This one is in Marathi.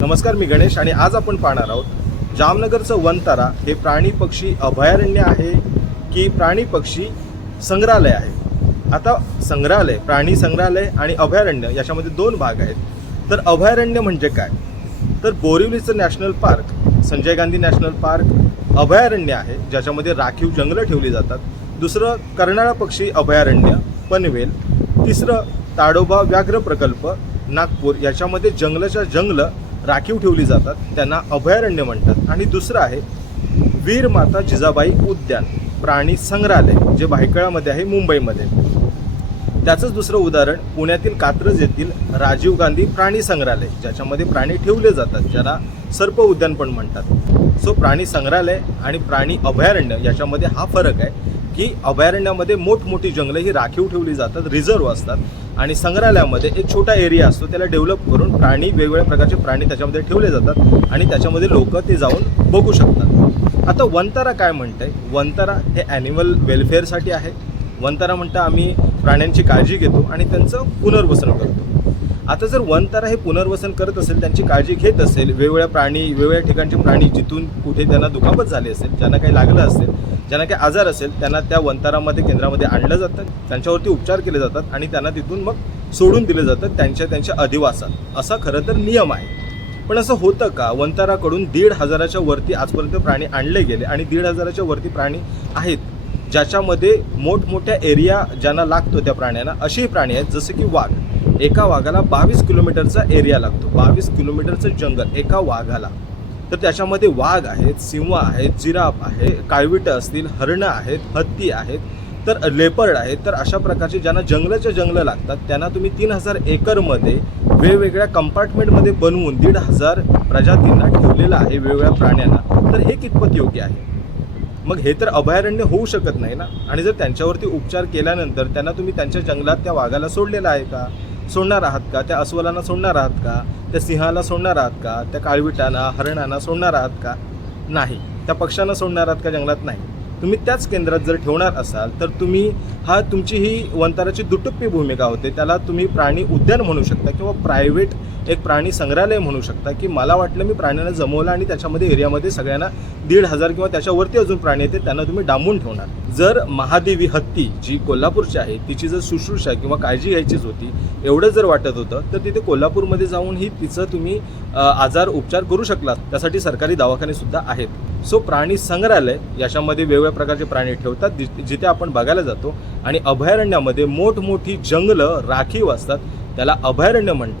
नमस्कार, मी गणेश आणि आज आपण पाहणार आहोत जामनगरचं वनतारा हे प्राणी पक्षी अभयारण्य आहे की प्राणी पक्षी संग्रहालय आहे। आता संग्रहालय, प्राणी संग्रहालय आणि अभयारण्य याच्यामध्ये दोन भाग आहेत। तर अभयारण्य म्हणजे काय? तर बोरिवलीचं national park, Sanjay Gandhi national park अभयारण्य आहे ज्याच्यामध्ये राखीव जंगलं ठेवली जातात। दुसरं कर्नाळा पक्षी अभयारण्य पनवेल, तिसरं ताडोबा व्याघ्र प्रकल्प नागपूर, याच्यामध्ये जंगलाच्या जंगलं राखीव ठेवली जातात, त्यांना अभयारण्य म्हणतात। आणि दुसरं आहे वीर माता जिजाबाई उद्यान प्राणी संग्रहालय जे भायखळामध्ये आहे मुंबईमध्ये। त्याचंच दुसरं उदाहरण पुण्यातील कात्रज येथील राजीव गांधी प्राणी संग्रहालय ज्याच्यामध्ये प्राणी ठेवले जातात, ज्याला सर्प उद्यान पण म्हणतात। सो प्राणी संग्रहालय आणि प्राणी अभयारण्य याच्यामध्ये हा फरक आहे की अभयारण्यामध्ये मोठमोठी जंगलं ही राखीव ठेवली जातात, रिझर्व असतात, आणि संग्रहालयामध्ये एक छोटा एरिया असतो, त्याला डेव्हलप करून प्राणी, वेगवेगळ्या प्रकारचे प्राणी त्याच्यामध्ये ठेवले जातात आणि त्याच्यामध्ये लोक ते जाऊन बघू शकतात। आता वनतारा काय म्हणतंय? वनतारा हे ॲनिमल वेलफेअरसाठी आहे। वनतारा म्हणता आम्ही प्राण्यांची काळजी घेतो आणि त्यांचं पुनर्वसन करतो। आता जर वनतारा हे पुनर्वसन करत असेल, त्यांची काळजी घेत असेल, वेगवेगळ्या प्राणी, वेगवेगळ्या ठिकाणचे प्राणी जिथून कुठे त्यांना दुखापत झाली असेल, ज्यांना काही लागलं असेल, ज्यांना काही आजार असेल, त्यांना त्या वनतारामध्ये केंद्रामध्ये आणलं जातं, त्यांच्यावरती उपचार केले जातात आणि त्यांना तिथून मग सोडून दिले जातं त्यांच्या अधिवासात। असा खरं तर नियम आहे। पण असं होतं का? वनताराकडून 1,500च्या वरती आजपर्यंत प्राणी आणले गेले आणि 1,500च्या वरती प्राणी आहेत ज्याच्यामध्ये मोठमोठ्या एरिया ज्यांना लागतो त्या प्राण्यांना, असेही प्राणी आहेत जसे की वाघ। एका वाघाला 22 किलोमीटरचा एरिया लागतो, 22 किलोमीटरचं जंगल एका वाघाला। तर त्याच्यामध्ये वाघ आहेत, सिंह आहेत, जिराफ आहे, काळविटं असतील, हरणं आहेत, हत्ती आहेत, तर लेपर्ड आहेत। तर अशा प्रकारचे ज्यांना जंगलाच्या जंगलं लागतात त्यांना तुम्ही 3,000 एकरमध्ये वेगवेगळ्या कंपार्टमेंटमध्ये बनवून 1,500 प्रजातींना ठेवलेलं आहे, वेगवेगळ्या प्राण्यांना। तर हे कितपत योग्य आहे? मग हे तर अभयारण्य होऊ शकत नाही ना। आणि जर त्यांच्यावरती उपचार केल्यानंतर त्यांना तुम्ही त्यांच्या जंगलात त्या वाघाला सोडलेलं आहे का? सोडणार आहात का? त्या अस्वलांना सोडणार आहात का? त्या सिंहाला सोडणार आहात का? त्या काळविटांना, हरणांना सोडणार आहात का? नाही। त्या पक्ष्यांना सोडणार आहात का जंगलात? नाही। तुम्ही त्याच केंद्रात जर ठेवणार असाल तर तुम्ही तुमची ही वनताराची दुटप्पी भूमिका होते। त्याला तुम्ही प्राणी उद्यान म्हणू शकता किंवा प्रायव्हेट एक प्राणी संग्रहालय म्हणू शकता की मला वाटलं मी प्राण्यांना जमवलं आणि त्याच्यामध्ये एरियामध्ये सगळ्यांना 1,500 किंवा त्याच्यावरती अजून प्राणी येते त्यांना तुम्ही डांबून ठेवणार। जर महादेवी हत्ती जी कोल्हापूरची आहे तिची जर शुश्रूषा किंवा काळजी घ्यायचीच होती, एवढं जर वाटत होतं, तर तिथे कोल्हापूरमध्ये जाऊन ही तिचं तुम्ही आजार उपचार करू शकलात। त्यासाठी सरकारी दवाखाने सुद्धा आहेत। सो प्राणी संग्रहालय याच्यामध्ये वेगवेगळ्या प्रकारचे प्राणी ठेवतात जिथे आपण बघायला जातो, आणि अभयारण्यामध्ये मोठमोठी जंगलं राखीव असतात, त्याला अभयारण्य म्हणतात।